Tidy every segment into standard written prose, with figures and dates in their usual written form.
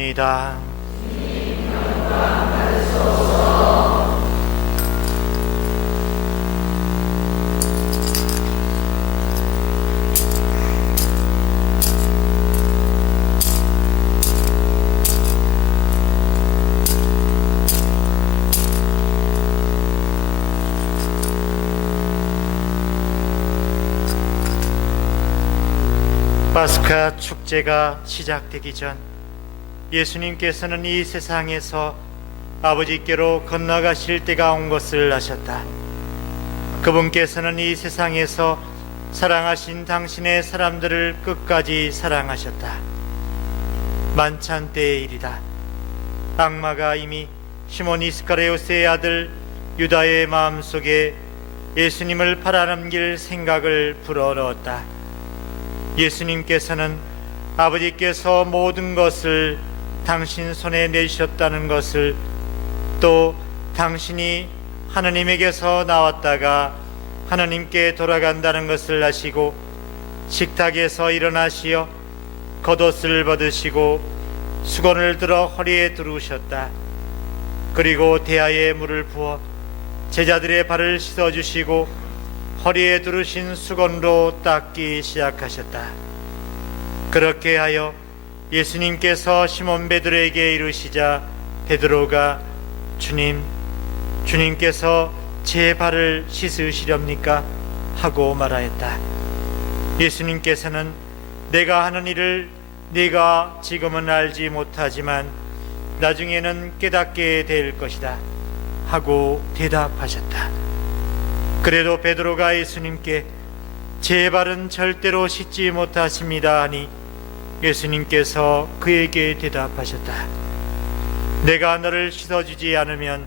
기도드립니다. 파스카 축제가 시작되기 전 예수님께서는 이 세상에서 아버지께로 건너가실 때가 온 것을 아셨다. 그분께서는 이 세상에서 사랑하신 당신의 사람들을 끝까지 사랑하셨다. 만찬 때의 일이다. 악마가 이미 시몬 이스카리오스의 아들 유다의 마음속에 예수님을 팔아넘길 생각을 불어넣었다. 예수님께서는 아버지께서 모든 것을 당신 손에 내주셨다는 것을, 또 당신이 하느님에게서 나왔다가 하느님께 돌아간다는 것을 아시고 식탁에서 일어나시어 겉옷을 벗으시고 수건을 들어 허리에 두르셨다. 그리고 대야에 물을 부어 제자들의 발을 씻어주시고 허리에 두르신 수건으로 닦기 시작하셨다. 그렇게 하여 예수님께서 시몬 베드로에게 이르시자 베드로가 주님께서 제 발을 씻으시렵니까? 하고 말하였다. 예수님께서는 내가 하는 일을 네가 지금은 알지 못하지만 나중에는 깨닫게 될 것이다 하고 대답하셨다. 그래도 베드로가 예수님께 제 발은 절대로 씻지 못하십니다 하니 예수님께서 그에게 대답하셨다. 내가 너를 씻어주지 않으면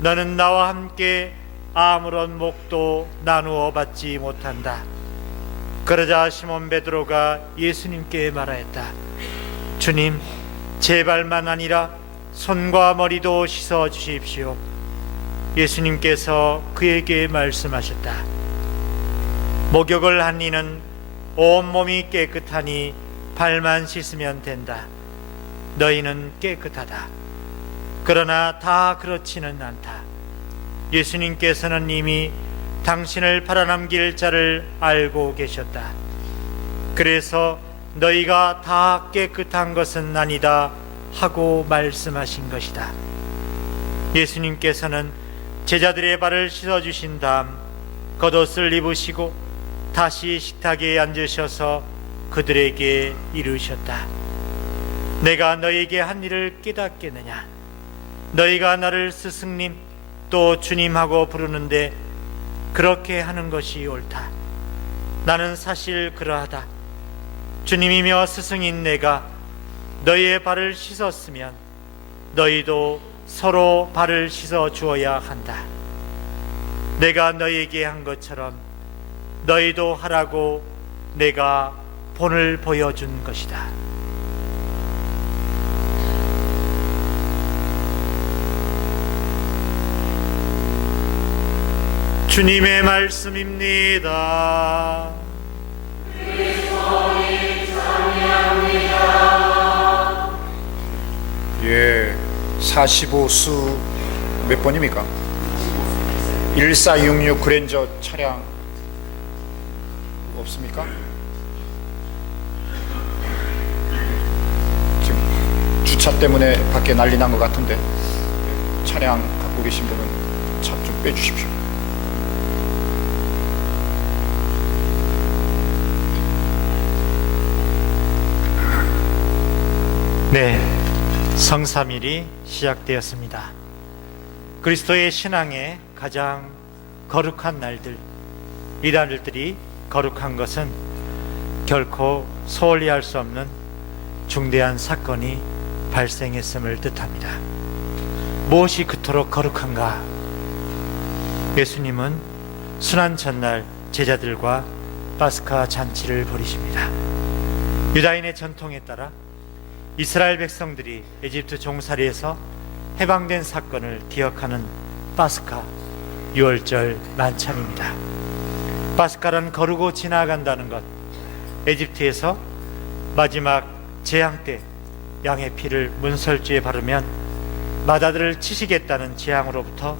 너는 나와 함께 아무런 목도 나누어 받지 못한다. 그러자 시몬 베드로가 예수님께 말하였다. 주님, 제 발만 아니라 손과 머리도 씻어 주십시오. 예수님께서 그에게 말씀하셨다. 목욕을 한 이는 온몸이 깨끗하니 발만 씻으면 된다. 너희는 깨끗하다. 그러나 다 그렇지는 않다. 예수님께서는 이미 당신을 팔아넘길 자를 알고 계셨다. 그래서 너희가 다 깨끗한 것은 아니다 하고 말씀하신 것이다. 예수님께서는 제자들의 발을 씻어주신 다음 겉옷을 입으시고 다시 식탁에 앉으셔서 그들에게 이르셨다. 내가 너희에게 한 일을 깨닫겠느냐? 너희가 나를 스승님 또 주님하고 부르는데 그렇게 하는 것이 옳다. 나는 사실 그러하다. 주님이며 스승인 내가 너희의 발을 씻었으면 너희도 서로 발을 씻어 주어야 한다. 내가 너희에게 한 것처럼 너희도 하라고 내가 본을 보여준 것이다. 주님의 말씀입니다. 예, 45수 몇 번입니까? 1466 그랜저 차량 없습니까? 지금 주차 때문에 밖에 난리 난 것 같은데 차량 갖고 계신 분은 차 좀 빼주십시오. 네, 성삼일이 시작되었습니다. 그리스도의 신앙의 가장 거룩한 날들, 이 날들이 거룩한 것은 결코 소홀히 할 수 없는 중대한 사건이 발생했음을 뜻합니다. 무엇이 그토록 거룩한가? 예수님은 순환 전날 제자들과 파스카 잔치를 벌이십니다. 유다인의 전통에 따라 이스라엘 백성들이 에집트 종살이에서 해방된 사건을 기억하는 파스카 유월절 만찬입니다. 파스카란 거르고 지나간다는 것, 에집트에서 마지막 재앙 때 양의 피를 문설주에 바르면 마다들을 치시겠다는 재앙으로부터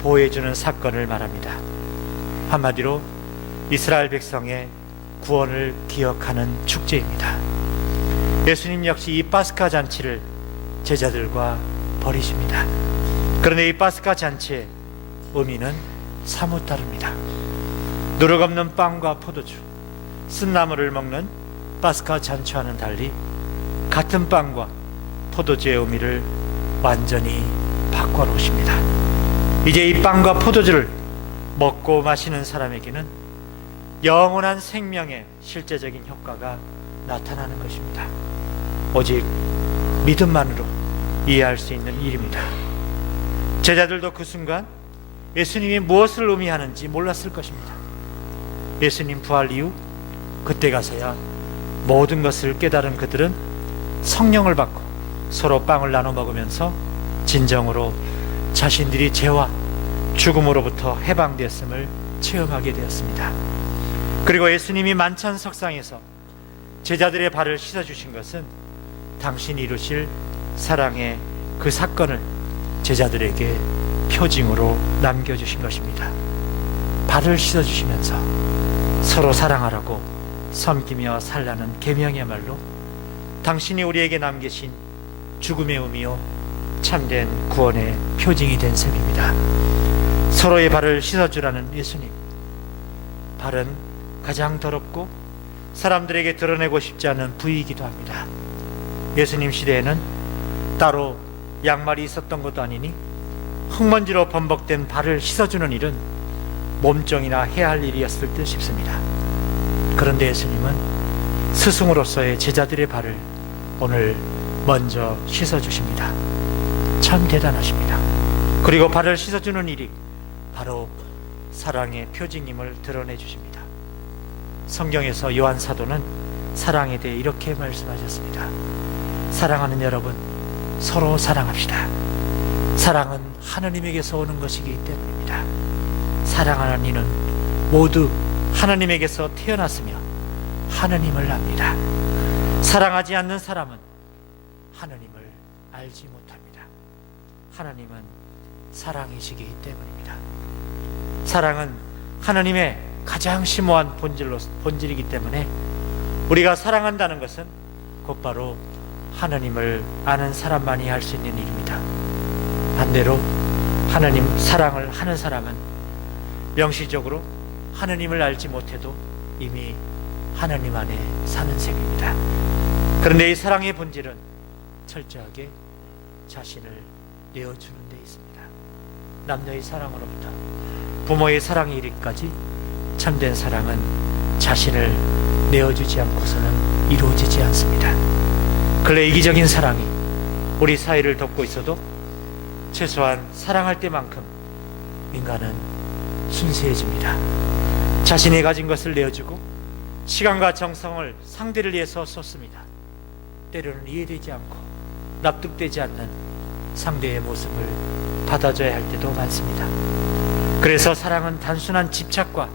보호해주는 사건을 말합니다. 한마디로 이스라엘 백성의 구원을 기억하는 축제입니다. 예수님 역시 이 파스카 잔치를 제자들과 벌이십니다. 그런데 이 파스카 잔치의 의미는 사뭇 다릅니다. 누룩 없는 빵과 포도주, 쓴나물을 먹는 파스카 잔치와는 달리 같은 빵과 포도주의 의미를 완전히 바꿔놓으십니다. 이제 이 빵과 포도주를 먹고 마시는 사람에게는 영원한 생명의 실제적인 효과가 나타나는 것입니다. 오직 믿음만으로 이해할 수 있는 일입니다. 제자들도 그 순간 예수님이 무엇을 의미하는지 몰랐을 것입니다. 예수님 부활 이후 그때 가서야 모든 것을 깨달은 그들은 성령을 받고 서로 빵을 나눠 먹으면서 진정으로 자신들이 죄와 죽음으로부터 해방되었음을 체험하게 되었습니다. 그리고 예수님이 만찬석상에서 제자들의 발을 씻어주신 것은 당신이 이루실 사랑의 그 사건을 제자들에게 표징으로 남겨주신 것입니다. 발을 씻어주시면서 서로 사랑하라고 섬기며 살라는 계명이야말로 당신이 우리에게 남기신 죽음의 의미요 참된 구원의 표징이 된 셈입니다. 서로의 발을 씻어주라는 예수님. 발은 가장 더럽고 사람들에게 드러내고 싶지 않은 부위이기도 합니다. 예수님 시대에는 따로 양말이 있었던 것도 아니니 흙먼지로 범벅된 발을 씻어주는 일은 몸종이나 해야 할 일이었을 듯 싶습니다. 그런데 예수님은 스승으로서의 제자들의 발을 오늘 먼저 씻어주십니다. 참 대단하십니다. 그리고 발을 씻어주는 일이 바로 사랑의 표징임을 드러내 주십니다. 성경에서 요한 사도는 사랑에 대해 이렇게 말씀하셨습니다. 사랑하는 여러분, 서로 사랑합시다. 사랑은 하나님에게서 오는 것이기 때문입니다. 사랑하는 이는 모두 하나님에게서 태어났으며 하나님을 압니다. 사랑하지 않는 사람은 하나님을 알지 못합니다. 하나님은 사랑이시기 때문입니다. 사랑은 하나님의 가장 심오한 본질이기 때문에 우리가 사랑한다는 것은 곧바로 하나님을 아는 사람만이 할 수 있는 일입니다. 반대로 하나님 사랑을 하는 사람은 명시적으로 하나님을 알지 못해도 이미 하나님 안에 사는 셈입니다. 그런데 이 사랑의 본질은 철저하게 자신을 내어주는 데 있습니다. 남녀의 사랑으로부터 부모의 사랑에 이르기까지 참된 사랑은 자신을 내어주지 않고서는 이루어지지 않습니다. 근래 이기적인 사랑이 우리 사회를 덮고 있어도 최소한 사랑할 때만큼 인간은 순수해집니다. 자신이 가진 것을 내어주고 시간과 정성을 상대를 위해서 쏟습니다. 때로는 이해되지 않고 납득되지 않는 상대의 모습을 받아줘야 할 때도 많습니다. 그래서 사랑은 단순한 집착과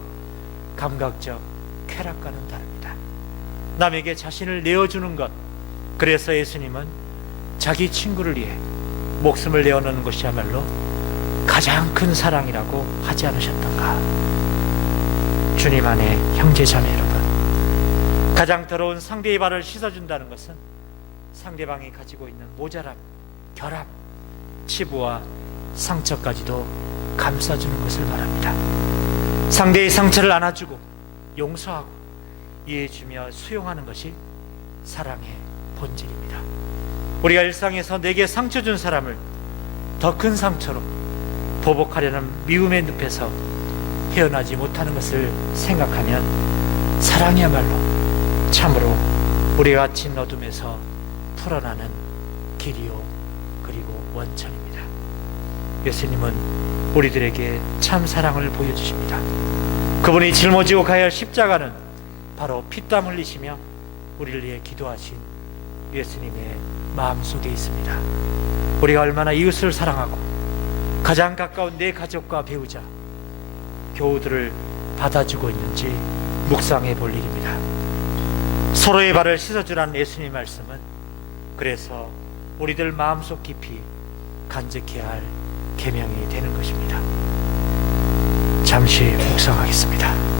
감각적 쾌락과는 다릅니다. 남에게 자신을 내어주는 것, 그래서 예수님은 자기 친구를 위해 목숨을 내어놓는 것이야말로 가장 큰 사랑이라고 하지 않으셨던가. 주님 안에 형제 자매 여러분, 가장 더러운 상대의 발을 씻어준다는 것은 상대방이 가지고 있는 모자람, 결함, 치부와 상처까지도 감싸주는 것을 말합니다. 상대의 상처를 안아주고 용서하고 이해해주며 수용하는 것이 사랑의 본질입니다. 우리가 일상에서 내게 상처 준 사람을 더 큰 상처로 보복하려는 미움의 늪에서 헤어나지 못하는 것을 생각하면 사랑이야말로 참으로 우리가 갇힌 어둠에서 풀어나는 길이요 그리고 원천입니다. 예수님은 우리들에게 참 사랑을 보여주십니다. 그분이 짊어지고 가야 할 십자가는 바로 피땀 흘리시며 우리를 위해 기도하신 예수님의 마음속에 있습니다. 우리가 얼마나 이웃을 사랑하고 가장 가까운 내 가족과 배우자, 교우들을 받아주고 있는지 묵상해 볼 일입니다. 서로의 발을 씻어주라는 예수님의 말씀은 그래서 우리들 마음속 깊이 간직해야 할 계명이 되는 것입니다. 잠시 묵상하겠습니다.